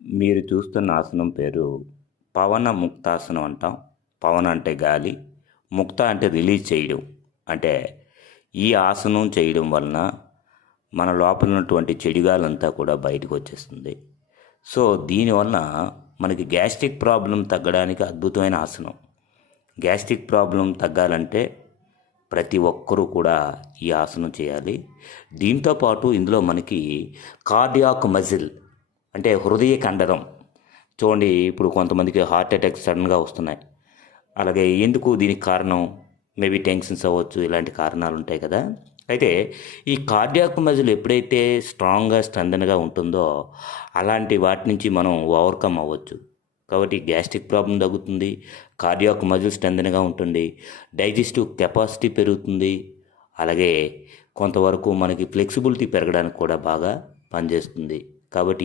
మీరు చూస్తున్న ఆసనం పేరు పవన ముక్తాసనం అంటాం. పవన అంటే గాలి, ముక్త అంటే రిలీజ్ చేయడం. అంటే ఈ ఆసనం చేయడం వలన మన లోపల ఉన్నటువంటి చెడుగాలంతా కూడా బయటకు వచ్చేస్తుంది. సో దీనివలన మనకి గ్యాస్ట్రిక్ ప్రాబ్లం తగ్గడానికి అద్భుతమైన ఆసనం. గ్యాస్ట్రిక్ ప్రాబ్లం తగ్గాలంటే ప్రతి ఒక్కరూ కూడా ఈ ఆసనం చేయాలి. దీంతోపాటు ఇందులో మనకి కార్డియాక్ మజిల్ అంటే హృదయ కండరం చూడండి, ఇప్పుడు కొంతమందికి హార్ట్ అటాక్స్ సడన్గా వస్తున్నాయి. అలాగే ఎందుకు దీనికి కారణం మేబీ టెన్షన్స్ అవ్వచ్చు, ఇలాంటి కారణాలు ఉంటాయి కదా. అయితే ఈ కార్డియాక్ మజిల్ ఎప్పుడైతే స్ట్రాంగ్గా ఉంటుందో అలాంటి వాటి నుంచి మనం ఓవర్కమ్ అవ్వచ్చు. కాబట్టి గ్యాస్ట్రిక్ ప్రాబ్లం తగ్గుతుంది, కార్డియాక్ మజిల్ స్ట్రెంగ్గా ఉంటుంది, డైజెస్టివ్ కెపాసిటీ పెరుగుతుంది. అలాగే కొంతవరకు మనకి ఫ్లెక్సిబిలిటీ పెరగడానికి కూడా బాగా పనిచేస్తుంది. కాబట్టి